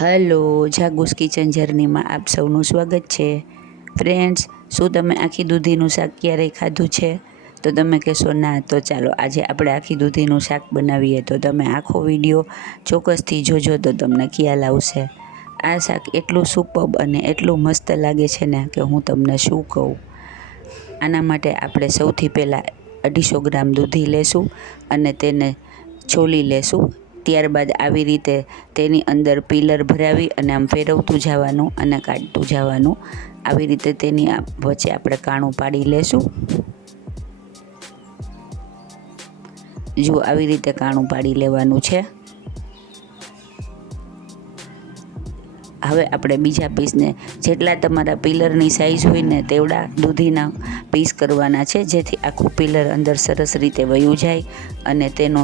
Hello, જાગુસ kitchen જર્નીમાં આપ સૌનું સ્વાગત છે. ફ્રેન્ડ્સ, શું તમે આખી દૂધીનું શાક ક્યારેય ખાધું છે? તો તમે કહેશો, ના, તો ચાલો, આજે આપણે આખી દૂધીનું શાક બનાવીએ. તો તમે આખો વીડિયો ચોક્કસથી જોજો, તો તમને ખ્યાલ આવશે. આ શાક એટલું સુપબ અને એટલું મસ્ત લાગે છે ને કે હું તમને શું કહું. આના માટે આપણે સૌથી પહેલાં અઢીસો ગ્રામ દૂધી લેશું અને તેને છોલી લેશું. ત્યારબાદ આવી રીતે તેની અંદર પીલર ભરાવી અને આમ ફેરવતું જવાનું અને કાઢતું જવાનું. આવી રીતે તેની વચ્ચે આપણે કાણું પાડી લેશું. જો આવી રીતે કાણું પાડી લેવાનું છે. હવે આપણે બીજા પીસને જેટલા તમારા પિલરની સાઇઝ હોય ને તેવડા દૂધીના પીસ કરવાના છે, જેથી આખું પિલર અંદર સરસ રીતે વયું જાય અને તેનો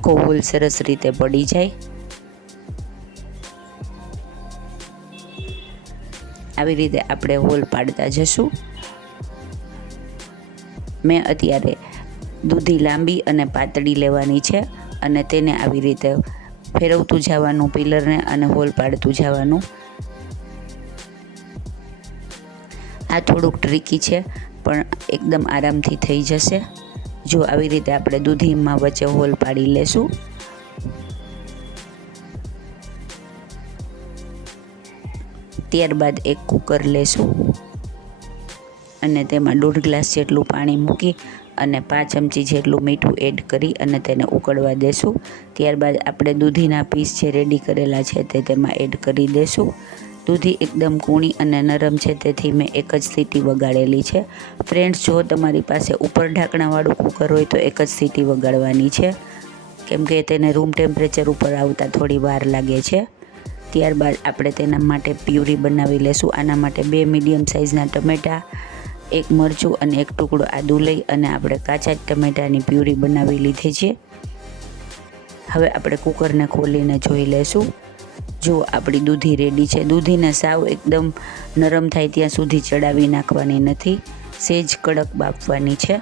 આખો હોલ સરસ રીતે પડી જાય. આવી રીતે આપણે હોલ પાડતા જશું. મેં અત્યારે દૂધી લાંબી અને પાતળી લેવાની છે અને તેને આવી રીતે ફેરવતું જવાનું, પિલરને અને હોલ પાડતું જવાનું. આ થોડુંક ટ્રીકી છે, પણ એકદમ આરામથી થઈ જશે. જો આવી રીતે આપણે દૂધીમાં વચ્ચે હોલ પાડી લેશું. ત્યારબાદ એક કુકર લેશું. અને તેમાં દોઢ ગ્લાસ જેટલું પાણી મૂકી અને પાંચ ચમચી જેટલું મીઠું એડ કરી અને તેને ઉકળવા દેશું. ત્યારબાદ આપણે દૂધીના પીસ જે રેડી કરેલા છે તે તેમાં એડ કરી દેશું. દૂધી એકદમ કૂણી અને નરમ છે, તેથી મેં એક જ સીટી વગાડેલી છે. ફ્રેન્ડ્સ, જો તમારી પાસે ઉપર ઢાંકણાવાળું કુકર હોય તો એક જ સીટી વગાડવાની છે. કેમ કે તેને રૂમ ટેમ્પરેચર ઉપર આવતા થોડી વાર લાગે છે. ત્યારબાદ આપણે તેના માટે પ્યુરી બનાવી લેશું. આના માટે બે મીડિયમ સાઇઝના ટમેટાં, એક મરચું અને એક ટુકડો આદું લઈ અને આપણે કાચા જ ટમેટાની પ્યુરી બનાવી લીધી છે. હવે આપણે કુકરને ખોલીને જોઈ લેશું. જો આપણી દૂધી રેડી છે. દૂધીને સાવ એકદમ નરમ થાય ત્યાં સુધી ચડાવી નાખવાની નથી. સેજ કડક બાફવાની છે.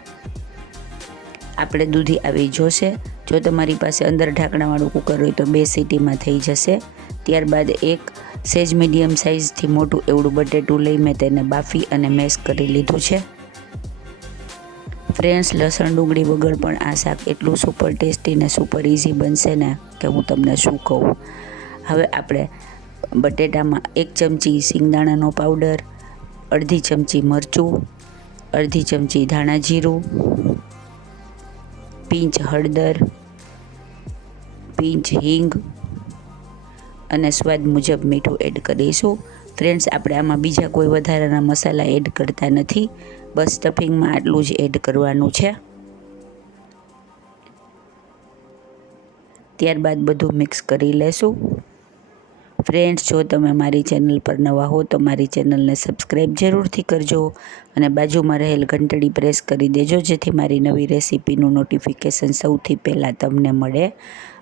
આપણે દૂધી આવી જોશે. જો તમારી પાસે અંદર ઢાંકણાવાળું કુકર હોય તો બે સીટીમાં થઈ જશે. ત્યારબાદ એક સેજ મીડિયમ સાઇઝથી મોટું એવડું બટેટું લઈ મેં તેને બાફી અને મેશ કરી લીધું છે. ફ્રેન્ડ્સ, લસણ, ડુંગળી વગર પણ આ શાક એટલું સુપર ટેસ્ટી ને સુપર ઇઝી બનશે ને કે હું તમને શું કહું? હવે આપણે બટેટામાં એક ચમચી સિંગદાણાનો પાવડર, અડધી ચમચી મરચું, અડધી ચમચી ધાણા જીરું, પીંચ હળદર, પીંચ હિંગ અને સ્વાદ મુજબ મીઠું એડ કરીશું ફ્રેન્ડ્સ આપણે આમાં બીજા કોઈ વધારાના મસાલા એડ કરતા નથી. બસ સ્ટફિંગમાં આટલું જ એડ કરવાનું છે. ત્યારબાદ બધું મિક્સ કરી લેશું. ફ્રેન્ડ્સ જો તમે મારી ચેનલ પર નવા હો તો મારી ચેનલને સબસ્ક્રાઈબ જરૂરથી કરજો અને બાજુમાં રહેલ ઘંટડી પ્રેસ કરી દેજો જેથી મારી નવી રેસીપીનું નોટિફિકેશન સૌથી પહેલાં તમને મળે.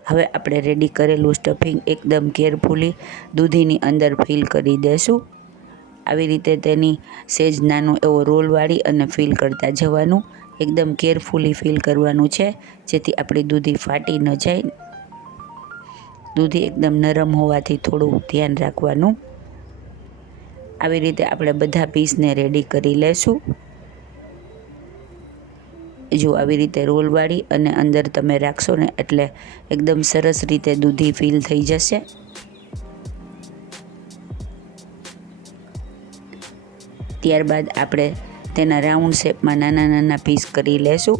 હવે આપણે રેડી કરેલું સ્ટફિંગ એકદમ કેરફુલી દૂધીની અંદર ફિલ કરી દેશું. આવી રીતે તેની સેજ નાનો એવો રોલ વાળી અને ફિલ કરતા જવાનું. એકદમ કેરફુલી ફિલ કરવાનું છે જેથી આપણી દૂધી ફાટી ન જાય. દૂધી એકદમ નરમ હોવાથી થોડું ધ્યાન રાખવાનું. આવી રીતે આપણે બધા પીસને રેડી કરી લેશું. જો આવી રીતે રોલ વાળી અને અંદર તમે રાખશો ને એટલે એકદમ સરસ રીતે દૂધી ફીલ થઈ જશે. ત્યારબાદ આપણે તેના રાઉન્ડ શેપમાં નાના નાના પીસ કરી લેશું.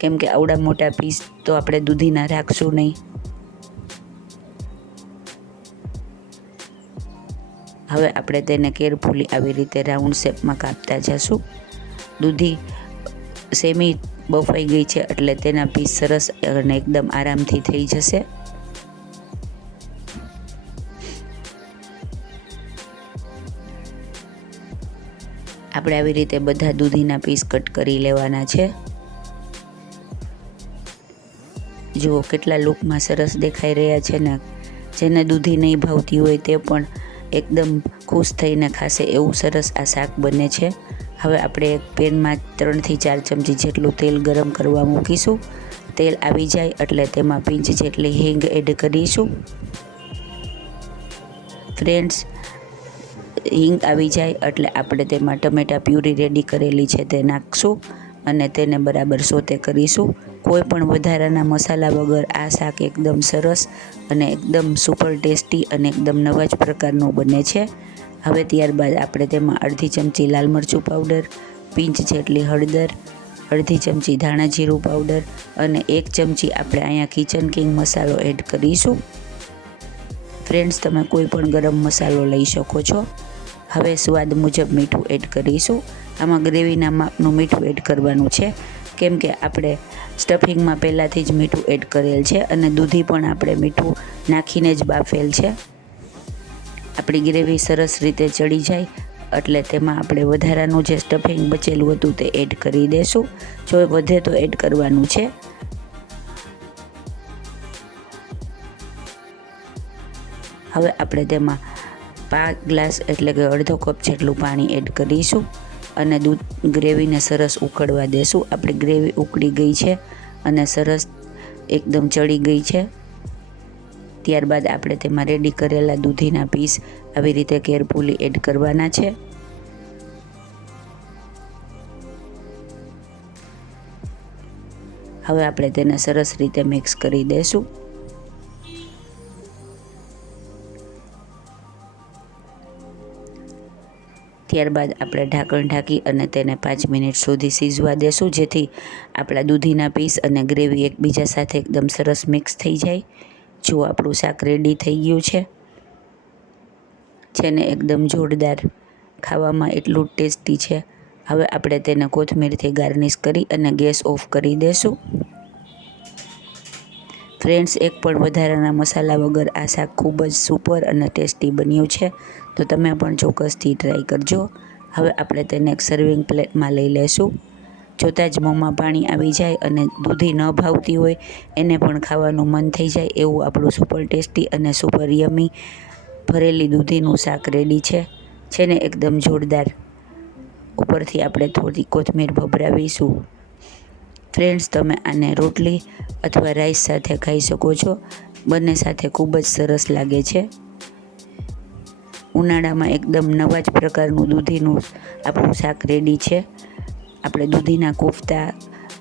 કેમ કે આવડા મોટા પીસ તો આપણે દૂધીના રાખશું નહીં. હવે આપણે તેને કેરફુલી આવી રીતે રાઉન્ડ શેપમાં કાપતા જશું. દૂધી સેમી બફાઈ ગઈ છે એટલે તેના પીસ સરસ અને એકદમ આરામથી થઈ જશે. આપણે આવી રીતે બધા દૂધીના પીસ કટ કરી લેવાના છે. જુઓ કેટલા લુકમાં સરસ દેખાઈ રહ્યા છે ને. જેને દૂધી નહીં ભાવતી હોય તે પણ એકદમ ખુશ થઈને ખાશે એવું સરસ આ શાક બને છે. હવે આપણે એક પેનમાં ત્રણથી ચાર ચમચી જેટલું તેલ ગરમ કરવા મૂકીશું. તેલ આવી જાય એટલે તેમાં પિંચ જેટલી હિંગ એડ કરીશું. ફ્રેન્ડ્સ, હિંગ આવી જાય એટલે આપણે તેમાં ટમેટા પ્યુરી રેડી કરેલી છે તે નાખશું અને તેને બરાબર સોતે કરીશું. કોઈ પણ વધારાના મસાલા વગર આ શાક એકદમ સરસ અને એકદમ સુપર ટેસ્ટી અને એકદમ નવા જ પ્રકારનું બને છે. હવે ત્યારબાદ આપણે તેમાં અડધી ચમચી લાલ મરચું પાવડર પિંચ જેટલી હળદર, અડધી ચમચી ધાણા જીરું પાવડર અને એક ચમચી આપણે અહીંયા કિચન કિંગ મસાલો એડ કરીશું. ફ્રેન્ડ્સ તમે કોઈ પણ ગરમ મસાલો લઈ શકો છો. હવે સ્વાદ મુજબ મીઠું એડ કરીશું. આમાં ગ્રેવીના માપનું મીઠું એડ કરવાનું છે. કેમ કે આપણે સ્ટફિંગમાં પહેલાંથી જ મીઠું એડ કરેલ છે અને દૂધી પણ આપણે મીઠું નાખીને જ બાફેલ છે. આપણી ગ્રેવી સરસ રીતે ચડી જાય એટલે તેમાં આપણે વધારાનું જે સ્ટફિંગ બચેલું હતું તે એડ કરી દઈશું જો વધે તો એડ કરવાનું છે. હવે આપણે તેમાં પાંચ ગ્લાસ એટલે કે અડધો કપ જેટલું પાણી એડ કરીશું. અને દૂધ ગ્રેવીને સરસ ઉકળવા દેશું. આપણી ગ્રેવી ઉકળી ગઈ છે અને સરસ એકદમ ચડી ગઈ છે. ત્યારબાદ આપણે તેમાં રેડી કરેલા દૂધીના પીસ આવી રીતે કેરફુલી એડ કરવાના છે. હવે આપણે તેને સરસ રીતે મિક્સ કરી દઈશું ત્યારબાદ આપણે ઢાંકણ ઢાંકી અને તેને પાંચ મિનિટ સુધી સીઝવા દેશું, જેથી આપણા દૂધીના પીસ અને ગ્રેવી એકબીજા સાથે એકદમ સરસ મિક્સ થઈ જાય. જો આપણું શાક રેડી થઈ ગયું છે, જેને એકદમ જોરદાર ખાવામાં એટલું ટેસ્ટી છે, હવે આપણે તેને કોથમીરથી ગાર્નિશ કરી અને ગેસ ઓફ કરી દઈશું ફ્રેન્ડ્સ, એક પણ વધારાના મસાલા વગર આ શાક ખૂબ જ સુપર અને ટેસ્ટી બન્યું છે. તો તમે પણ ચોક્કસથી ટ્રાય કરજો. હવે આપણે તેને એક સર્વિંગ પ્લેટમાં લઈ લેશું. જોતાં જ મોંમાં પાણી આવી જાય અને દૂધી ન ભાવતી હોય, એને પણ ખાવાનું મન થઈ જાય એવું આપણું સુપર ટેસ્ટી અને સુપર યમી ભરેલી દૂધીનું શાક રેડી છે છે ને એકદમ જોરદાર. ઉપરથી આપણે થોડી કોથમીર ભભરાવીશું. ફ્રેન્ડ્સ તમે આને રોટલી અથવા રાઈસ સાથે ખાઈ શકો છો. બંને સાથે ખૂબ જ સરસ લાગે છે. ઉનાળામાં એકદમ નવા જ પ્રકારનું દૂધીનું આપણું શાક રેડી છે. આપણે દૂધીના કોફતા,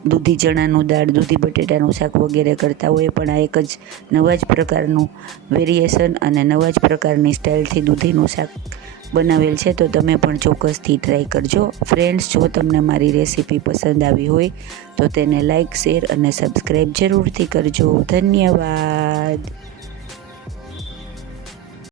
દૂધી ચણાનું દાળ, દૂધી બટેટાનું શાક વગેરે કરતા હોઈએ પણ આ એક જ નવા જ પ્રકારનું વેરિએશન અને નવા જ પ્રકારની સ્ટાઇલથી દૂધીનું શાક બનાવેલ છે, તો તમે પણ ચોક્કસથી ટ્રાય કરજો. ફ્રેન્ડ્સ જો તમને મારી રેસીપી પસંદ આવી હોય, તો તેને લાઇક શેર અને સબસ્ક્રાઈબ જરૂરથી કરજો. ધન્યવાદ.